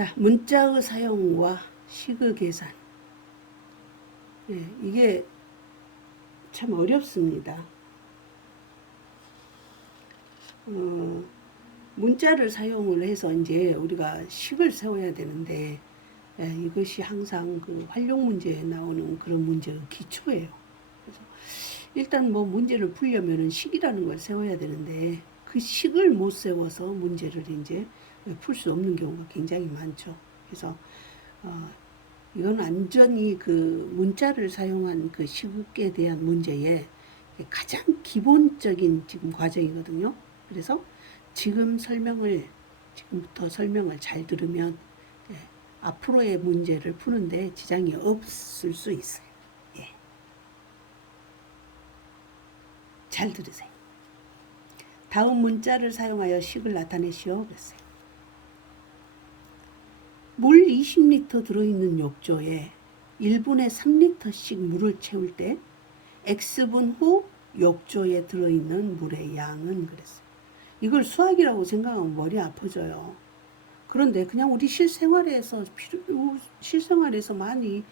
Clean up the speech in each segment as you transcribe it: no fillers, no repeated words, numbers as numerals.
자, 문자의 사용과 식의 계산. 이게 참 어렵습니다. 문자를 사용을 해서 이제 우리가 식을 세워야 되는데, 이것이 항상 그 활용 문제에 나오는 그런 문제의 기초예요. 그래서 일단 뭐 문제를 풀려면은 식이라는 걸 세워야 되는데, 그 식을 못 세워서 문제를 이제 풀 수 없는 경우가 굉장히 많죠. 그래서 이건 완전히 그 문자를 사용한 그 식에 대한 문제의 가장 기본적인 지금 과정이거든요. 그래서 지금부터 설명을 잘 들으면 앞으로의 문제를 푸는데 지장이 없을 수 있어요. 잘 들으세요. 다음 문자를 사용하여 식을 나타내시오. 그랬어요. 물 20리터 들어있는 욕조에 1분에 3리터씩 물을 채울 때 X분 후 욕조에 들어있는 물의 양은 그랬어요. 이걸 수학이라고 생각하면 머리 아파져요. 그런데 그냥 우리 실생활에서 많이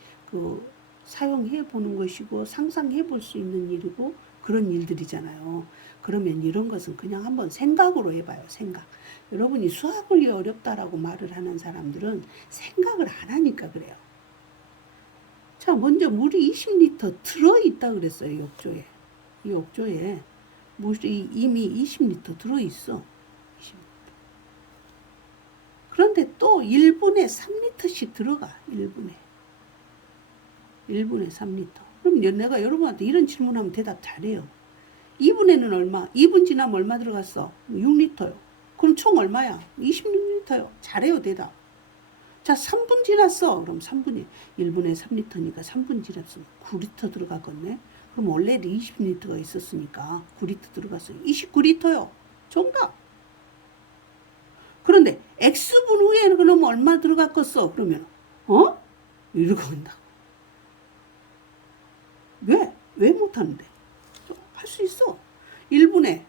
사용해 보는 것이고 상상해 볼 수 있는 일이고 그런 일들이잖아요. 그러면 이런 것은 그냥 한번 생각으로 해봐요. 생각. 여러분이 수학이 어렵다라고 말을 하는 사람들은 생각을 안 하니까 그래요. 자, 먼저 물이 20리터 들어있다 그랬어요. 욕조에. 이 욕조에 물이 이미 20리터 들어있어. 20리터. 그런데 또 1분에 3리터씩 들어가. 1분에 3리터. 그럼 내가 여러분한테 이런 질문하면 대답 잘해요. 2분에는 얼마? 2분 지나면 얼마 들어갔어? 6리터요. 그럼 총 얼마야? 26리터요. 잘해요, 대답. 자, 3분 지났어. 그럼 3분이 1분에 3리터니까 3분 지났으면 9리터 들어갔겠네. 그럼 원래 20리터가 있었으니까 9리터 들어갔어요. 29리터요. 정답. 그런데 X분 후에 그러면 얼마 들어갔겠어? 그러면 이러고 온다고. 왜 못하는데? 할 수 있어. 1분에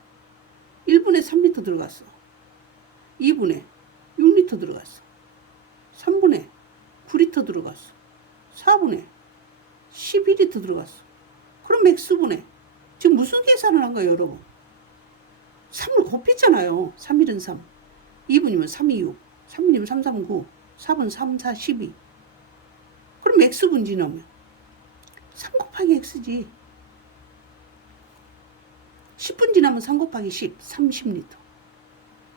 3리터 들어갔어. 2분에 6리터 들어갔어. 3분에 9리터 들어갔어. 4분에 12리터 들어갔어. 그럼 X분에 지금 무슨 계산을 한 거예요, 여러분? 3을 곱했잖아요. 3일은 3. 2분이면 3, 2, 6. 3분이면 3, 3, 9. 4분 3, 4, 12. 그럼 X분 지나면 3 곱하기 X지. 10분 지나면 3 곱하기 10, 30리터.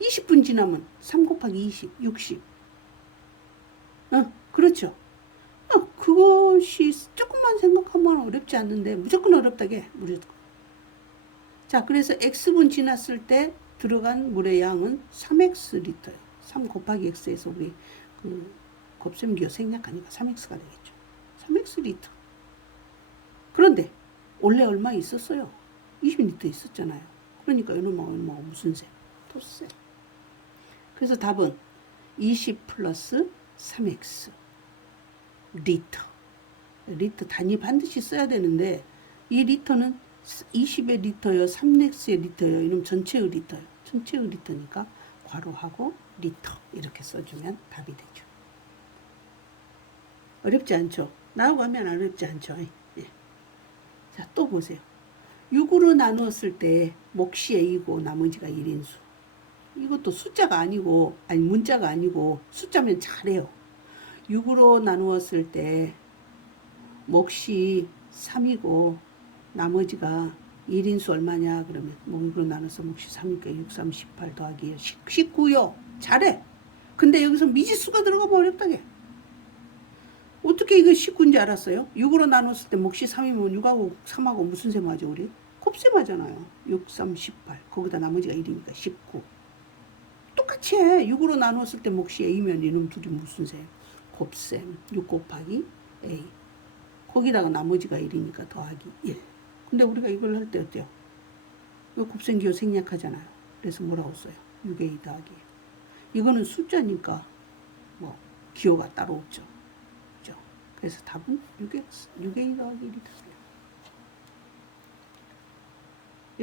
20분 지나면 3 곱하기 20, 60. 그렇죠. 그것이 조금만 생각하면 어렵지 않는데 무조건 어렵다게. 무조건. 자, 그래서 X분 지났을 때 들어간 물의 양은 3X리터예요. 3 곱하기 X에서 우리 곱셈기호 생략하니까 3X가 되겠죠. 3X리터. 그런데 원래 얼마 있었어요? 20리터 있었잖아요. 그러니까 얼마 무슨 셈? 토셈. 그래서 답은 20 플러스 3X 리터. 리터 단위 반드시 써야 되는데 이 리터는 20의 리터요, 3X의 리터요. 이놈 전체의 리터요. 전체의 리터니까 괄호하고 리터 이렇게 써주면 답이 되죠. 어렵지 않죠? 나하고 하면 어렵지 않죠? 자, 또 보세요. 6으로 나누었을 때 몫이 A고 나머지가 1인수. 이것도 숫자가 아니고 문자가 아니고 숫자면 잘해요. 6으로 나누었을 때 몫이 3이고 나머지가 1인수 얼마냐 그러면 6으로 나눠서 몫이 3이니까 6, 3, 18 더하기 19요. 잘해. 근데 여기서 미지수가 들어가면 어렵다게. 어떻게 이거 19인지 알았어요? 6으로 나눴을 때 몫이 3이면 6하고 3하고 무슨 셈하죠 우리? 곱셈하잖아요. 6, 3, 18 거기다 나머지가 1이니까 19. 똑같이 해. 6으로 나눴을 때 몫이 A면 이놈 둘이 무슨 셈? 곱셈. 6 곱하기 A. 거기다가 나머지가 1이니까 더하기 1. 근데 우리가 이걸 할 때 어때요? 이거 곱셈기호 생략하잖아요. 그래서 뭐라고 써요? 6A 더하기 1. 이거는 숫자니까 뭐 기호가 따로 없죠. 그죠? 그래서 답은 6A 더하기 1이 답이에요.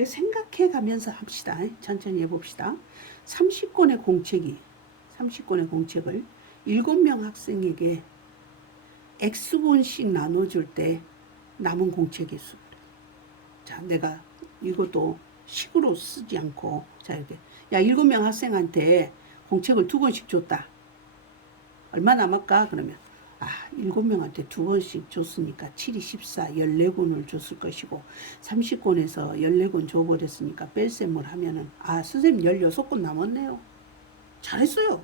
생각해 가면서 합시다. 천천히 해봅시다. 30권의 공책을 7명 학생에게 X분씩 나눠줄 때 남은 공책의 수. 자, 내가 이것도 식으로 쓰지 않고, 자, 이렇게. 야, 7명 학생한테 공책을 2권씩 줬다. 얼마 남았까? 그러면, 7명한테 2권씩 줬으니까 7이 14, 14권을 줬을 것이고, 30권에서 14권 줘버렸으니까 뺄셈을 하면은, 선생님 16권 남았네요. 잘했어요.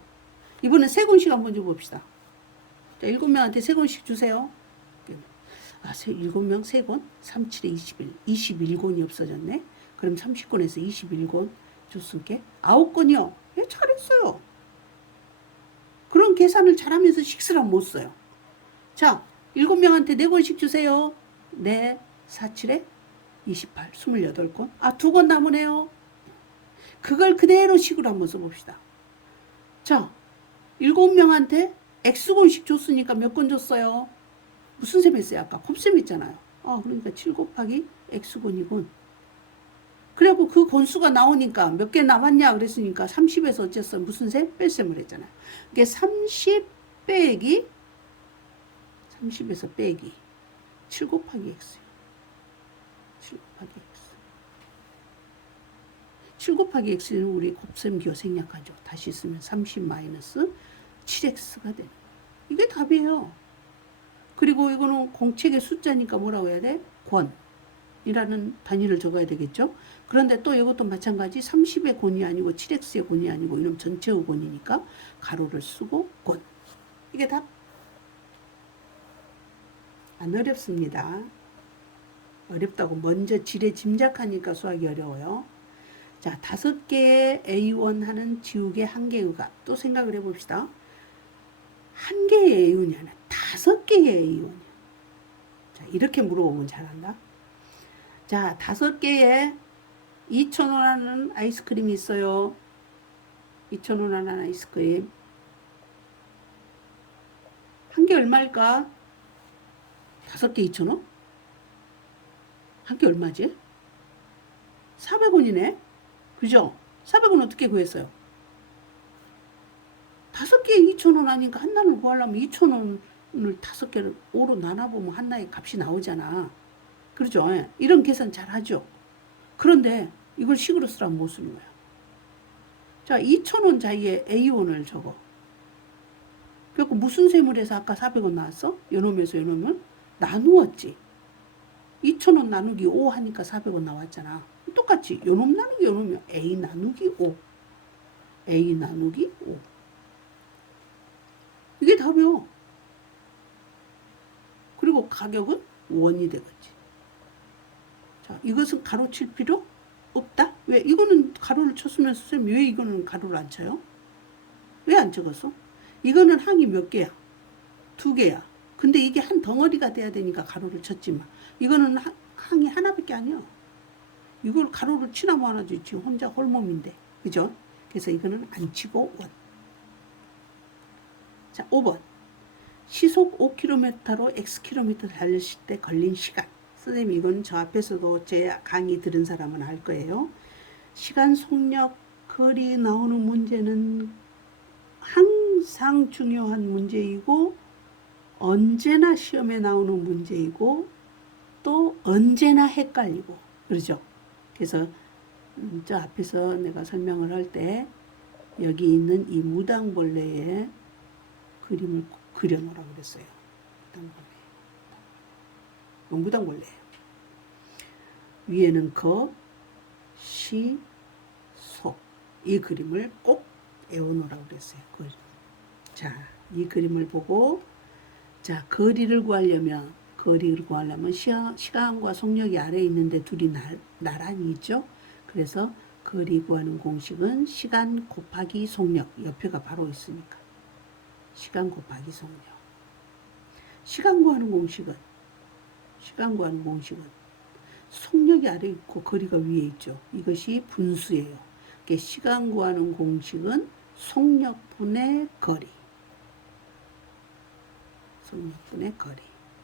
이번엔 3권씩 한번 줘봅시다. 자, 7명한테 3권씩 주세요. 7명 3권? 3, 7에 21. 21권이 없어졌네. 그럼 30권에서 21권 줬으니까 9권이요. 예, 잘했어요. 그런 계산을 잘하면서 식스를 못 써요. 자, 7명한테 4권씩 주세요. 네, 4, 7에 28, 28권. 2권 남으네요. 그걸 그대로 식으로 한번 써봅시다. 자, 7명한테 X권씩 줬으니까 몇 권 줬어요? 무슨 셈 했어요? 아까 곱셈 했잖아요. 그러니까 7 곱하기 X권이군. 그래갖고 그 권수가 나오니까 몇 개 남았냐 그랬으니까 30에서 어쨌어? 무슨 셈? 뺄셈을 했잖아요. 이게 30 빼기 30에서 빼기 7 곱하기 X요. 7 곱하기 X. 7 곱하기 X는 우리 곱셈기호 생략하죠. 다시 쓰면 30 마이너스 7X가 되는 거예요. 이게 답이에요. 그리고 이거는 공책의 숫자니까 뭐라고 해야 돼? 권이라는 단위를 적어야 되겠죠. 그런데 또 이것도 마찬가지 30의 권이 아니고 7x의 권이 아니고 이놈 전체의 권이니까 가로를 쓰고 권. 이게 답. 안 어렵습니다. 어렵다고 먼저 지레 짐작하니까 수학이 어려워요. 자, 5개의 A1 하는 지우개 1개의 의가 또 생각을 해봅시다. 1개의 A1이 아니라 5개의 A1이야. 자, 이렇게 물어보면 잘한다. 자, 5개의 2,000원 하는 아이스크림이 있어요. 2,000원 하는 아이스크림. 한 개 얼마일까? 5개 2,000원? 한 개 얼마지? 400원이네? 그죠? 400원 어떻게 구했어요? 5개에 2,000원 하니까 하나를 구하려면 2,000원을 5개를 5로 나눠보면 하나의 값이 나오잖아. 그렇죠? 이런 계산 잘 하죠. 그런데 이걸 식으로 쓰라면 못 쓰는 거야. 자, 2,000원 자리에 A1을 적어. 그래서 무슨 셈을 해서 아까 400원 나왔어? 요놈에서 요놈을 나누었지. 2,000원 나누기 5 하니까 400원 나왔잖아. 똑같이 요놈 나누기 요놈이요. A 나누기 5. A 나누기 5. 이게 답이요. 그리고 가격은 원이 되겠지. 자, 이것은 가로 칠 필요 없다? 왜? 이거는 가로를 쳤으면 선생님 왜 이거는 가로를 안 쳐요? 왜 안 적었어? 이거는 항이 몇 개야? 2개야. 근데 이게 한 덩어리가 돼야 되니까 가로를 쳤지만 이거는 항이 하나밖에 아니야. 이걸 가로를 치나 마나지. 지금 혼자 홀몸인데. 그죠? 그래서 이거는 안 치고 원. 자, 5번. 시속 5km로 Xkm 달렸을 때 걸린 시간. 선생님 이건 저 앞에서도 제 강의 들은 사람은 알 거예요. 시간, 속력, 거리 나오는 문제는 항상 중요한 문제이고 언제나 시험에 나오는 문제이고 또 언제나 헷갈리고 그러죠. 그래서 저 앞에서 내가 설명을 할 때 여기 있는 이 무당벌레의 그림을 꼭 그려놓으라고 그랬어요. 무당벌레예요. 위에는 거, 시, 속. 이 그림을 꼭 외워놓으라고 그랬어요. 자, 이 그림을 보고 자, 거리를 구하려면 시간과 속력이 아래에 있는데 둘이 나란히 있죠. 그래서 거리 구하는 공식은 시간 곱하기 속력. 옆에가 바로 있으니까. 시간 곱하기 속력. 시간 구하는 공식은 속력이 아래에 있고 거리가 위에 있죠. 이것이 분수예요. 시간 구하는 공식은 속력분의 거리. 속력분의 거리.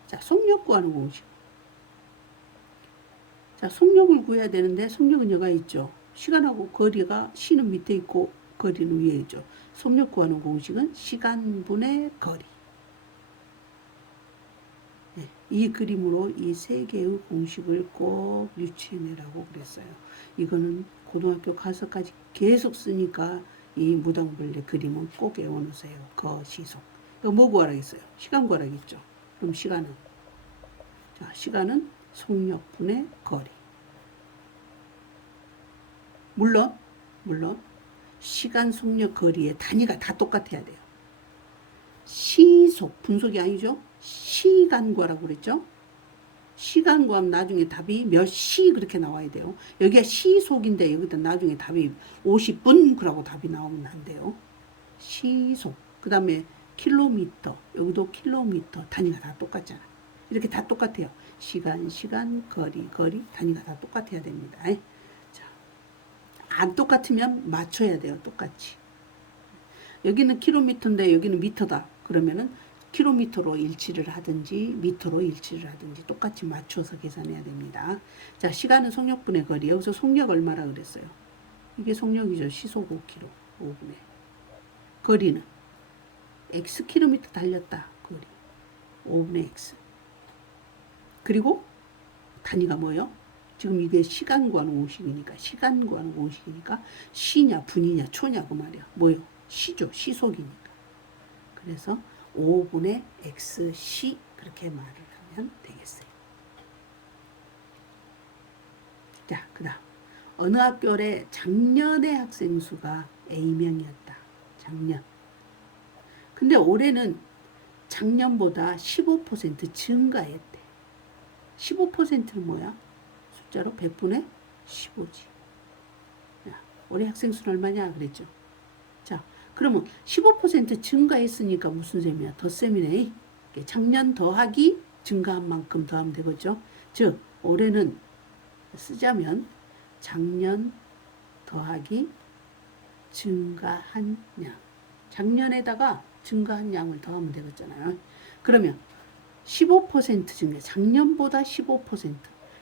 자, 속력 구하는 공식. 자, 속력을 구해야 되는데 속력은 여가 있죠. 시간하고 거리가 시는 밑에 있고 거리는 위에 있죠. 속력 구하는 공식은 시간분의 거리. 네, 이 그림으로 이 세 개의 공식을 꼭 유추해내라고 그랬어요. 이거는 고등학교 가서까지 계속 쓰니까 이 무당벌레 그림은 꼭 외워놓으세요. 거시속. 이거 뭐 구하라겠어요? 시간 구하라겠죠. 그럼 시간은? 자, 시간은 속력분의 거리. 물론 시간, 속력, 거리의 단위가 다 똑같아야 돼요. 시속, 분속이 아니죠. 시간 구하라고 그랬죠. 시간 구하면 나중에 답이 몇 시 그렇게 나와야 돼요. 여기가 시속인데 여기다 나중에 답이 50분 그러고 답이 나오면 안 돼요. 시속. 그 다음에 킬로미터. 여기도 킬로미터. 단위가 다 똑같잖아. 이렇게 다 똑같아요. 시간, 거리, 단위가 다 똑같아야 됩니다. 자, 안 똑같으면 맞춰야 돼요. 똑같이. 여기는 킬로미터인데 여기는 미터다. 그러면은 킬로미터로 일치를 하든지 미터로 일치를 하든지 똑같이 맞춰서 계산해야 됩니다. 자, 시간은 속력분의 거리. 여기서 속력 얼마라 그랬어요? 이게 속력이죠. 시속 5km. 5분의. 거리는 x 킬로미터 달렸다. 거리. 5분의 x. 그리고 단위가 뭐예요? 지금 이게 시간 구하는 공식이니까 시냐 분이냐 초냐 그 말이야. 뭐예요? 시죠. 시속이니까. 그래서 5분의 xc 그렇게 말을 하면 되겠어요. 자, 그 다음 어느 학교에 작년의 학생 수가 A명이었다. 작년. 근데 올해는 작년보다 15% 증가했대. 15%는 뭐야? 숫자로 100분의 15지. 올해 학생 수는 얼마냐 그랬죠. 자, 그러면 15% 증가했으니까 무슨 셈이야? 덧셈이네. 작년 더하기 증가한 만큼 더하면 되겠죠. 즉 올해는 쓰자면 작년 더하기 증가한 양. 작년에다가 증가한 양을 더하면 되겠잖아요. 그러면 15% 증가, 작년보다 15%.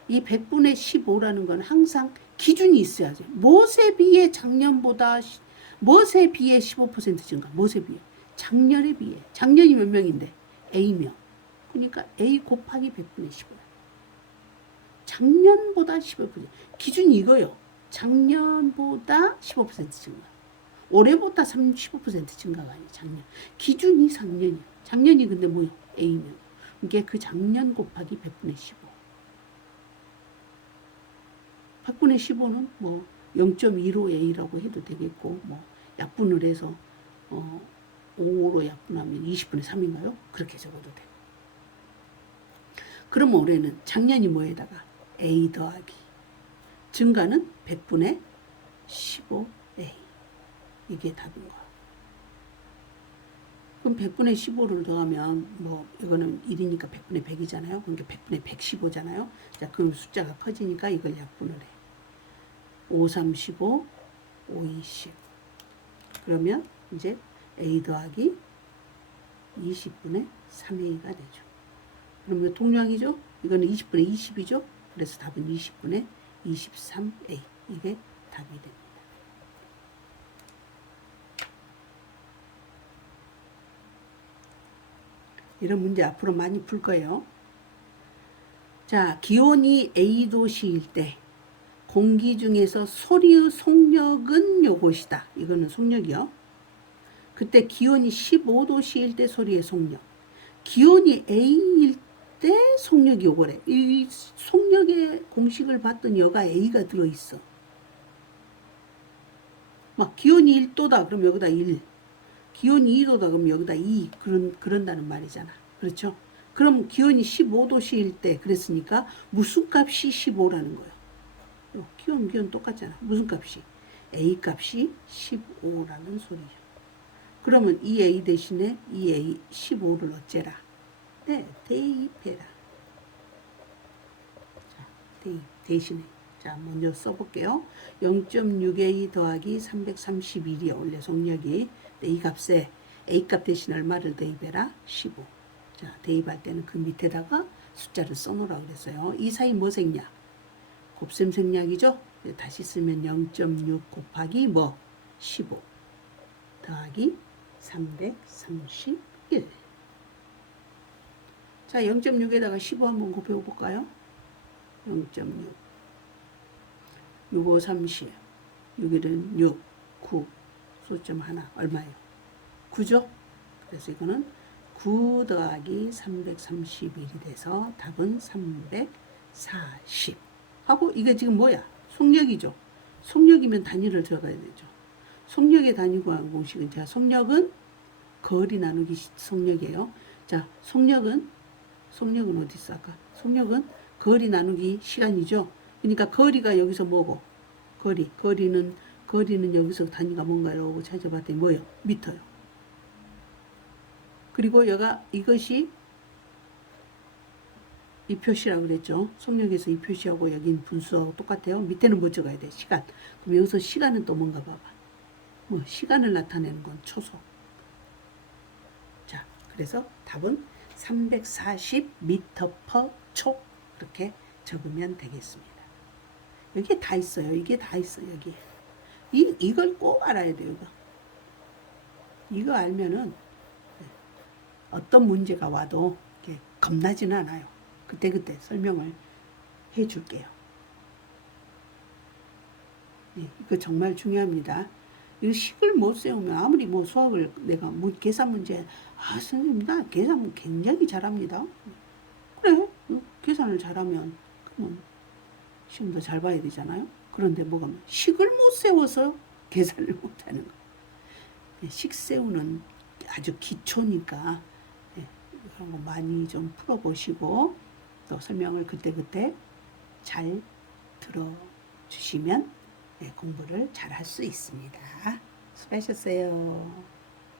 이 100분의 15라는 건 항상 기준이 있어야죠. 무엇에 비해 작년보다 무엇에 비해 15% 증가? 무엇에 비해? 작년에 비해. 작년이 몇 명인데? A명. 그러니까 A 곱하기 100분의 15야. 작년보다 15%. 기준이 이거요. 작년보다 15% 증가. 올해보다 15% 증가가 아니야. 작년. 기준이 작년이야. 작년이 근데 뭐요? A명. 이게 그 작년 곱하기 100분의 15. 100분의 15는 뭐 0.15A라고 해도 되겠고, 뭐 약분을 해서 5로 약분하면 20분의 3인가요? 그렇게 적어도 돼. 그럼 올해는 작년이 뭐에다가 A 더하기 증가는 100분의 15A. 이게 답인 거야. 그럼 100분의 15를 더하면 뭐 이거는 1이니까 100분의 100이잖아요. 그러니까 100분의 115잖아요. 자, 그럼 숫자가 커지니까 이걸 약분을 해. 5, 3, 15, 5, 20. 그러면 이제 A 더하기 20분의 3A가 되죠. 그러면 동량이죠? 이거는 20분의 20이죠? 그래서 답은 20분의 23A. 이게 답이 됩니다. 이런 문제 앞으로 많이 풀 거예요. 자, 기온이 A도시일 때 공기 중에서 소리의 속력은 요것이다. 이거는 속력이요. 그때 기온이 15도씨일 때 소리의 속력. 기온이 A일 때 속력이 요거래. 이 속력의 공식을 봤더니 여가 A가 들어있어. 막 기온이 1도다. 그럼 여기다 1. 기온이 2도다. 그럼 여기다 2. 그런다는 말이잖아. 그렇죠? 그럼 기온이 15도씨일 때 그랬으니까 무슨 값이 15라는 거예요. 기온 똑같잖아. 무슨 값이? A 값이 15라는 소리죠. 그러면 이 A 대신에 이 A 15를 어째라? 네, 대입해라. 자, 대입 대신에. 자, 먼저 써볼게요. 0.6A 더하기 331이요. 원래 속력이. 이 값에 A 값 대신 얼마를 대입해라? 15. 자, 대입할 때는 그 밑에다가 숫자를 써놓으라고 그랬어요. 이 사이 뭐 생략? 곱셈 생략이죠? 다시 쓰면 0.6 곱하기 뭐? 15. 더하기 331. 자, 0.6에다가 15 한번 곱해볼까요? 0.6. 6, 5, 30. 6일은 6, 9. 소점 하나. 얼마예요? 9죠? 그래서 이거는 9 더하기 331이 돼서 답은 340. 하고 이게 지금 뭐야? 속력이죠. 속력이면 단위를 들어가야 되죠. 속력의 단위 구하는 공식은 자, 속력은 거리 나누기 속력이에요. 자, 속력은 어디 있어 아까? 속력은 거리 나누기 시간이죠. 그러니까 거리가 여기서 뭐고? 거리는 여기서 단위가 뭔가요? 찾아봤더니 뭐예요? 미터요. 그리고 이것이 이 표시라고 그랬죠. 속력에서 이 표시하고 여기 분수하고 똑같아요. 밑에는 뭐 적어야 돼? 시간. 그럼 여기서 시간은 또 뭔가 봐봐. 뭐 시간을 나타내는 건 초속. 자, 그래서 답은 340m/초 이렇게 적으면 되겠습니다. 여기에 다 있어요. 이게 다 있어요. 여기. 이걸 꼭 알아야 돼요. 이거 알면은 어떤 문제가 와도 겁나지는 않아요. 그때그때 설명을 해줄게요. 이거 정말 중요합니다. 이 식을 못 세우면 아무리 뭐 수학을 내가 계산 문제 선생님 나 계산 굉장히 잘합니다. 그래 계산을 잘하면 그러면 시험도 잘 봐야 되잖아요. 그런데 뭐가 식을 못 세워서 계산을 못하는 거. 식 세우는 아주 기초니까 그런 거 많이 좀 풀어보시고 또 설명을 그때그때 잘 들어주시면 공부를 잘 할 수 있습니다. 수고하셨어요.